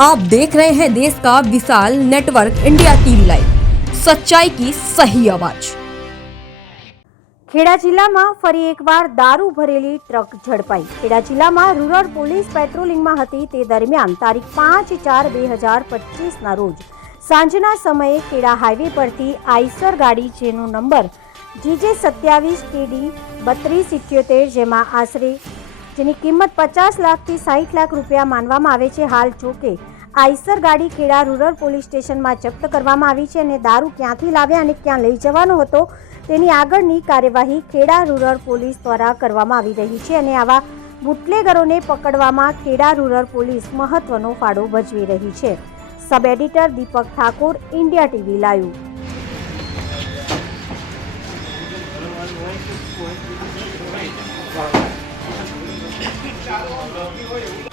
आप देख रहे हैं देश का विशाल नेटवर्क इंडिया टीवी लाइव सच्चाई की सही आवाज ખેડા જિલ્લામાં ફરી એકવાર દારૂ ભરેલી ટ્રક ઝડપાઈ ખેડા જિલ્લામાં રૂરલ પોલીસ પેટ્રોલિંગમાં હતી તે દરમિયાન તારીખ પાંચ ચાર બે હજાર પચીસના રોજ સાંજના સમયે ખેડા હાઈવે પરથી આઈસર ગાડી જેનો નંબર જીજે સત્યાવીસ ટીડી બત્રીસ ઇઠ્યોતેર જેમાં આશરે જેની કિંમત પચાસ લાખથી સાઠ લાખ રૂપિયા માનવામાં આવે છે હાલ જોકે. આઈસર ગાડી ખેડા રૂરલ પોલીસ સ્ટેશનમાં જપ્ત કરવામાં આવી છે અને દારૂ ક્યાંથી લાવ્યા અને ક્યાં લઈ જવાનો હતો તેની આગળની કાર્યવાહી ખેડા રૂરલ પોલીસ દ્વારા કરવામાં આવી રહી છે અને આવા બુટલેગરોને પકડવામાં ખેડા રૂરલ પોલીસ મહત્વનો ફાળો ભજવી રહી છે. Sub editor Deepak Thakor, India TV, live. oye, oye.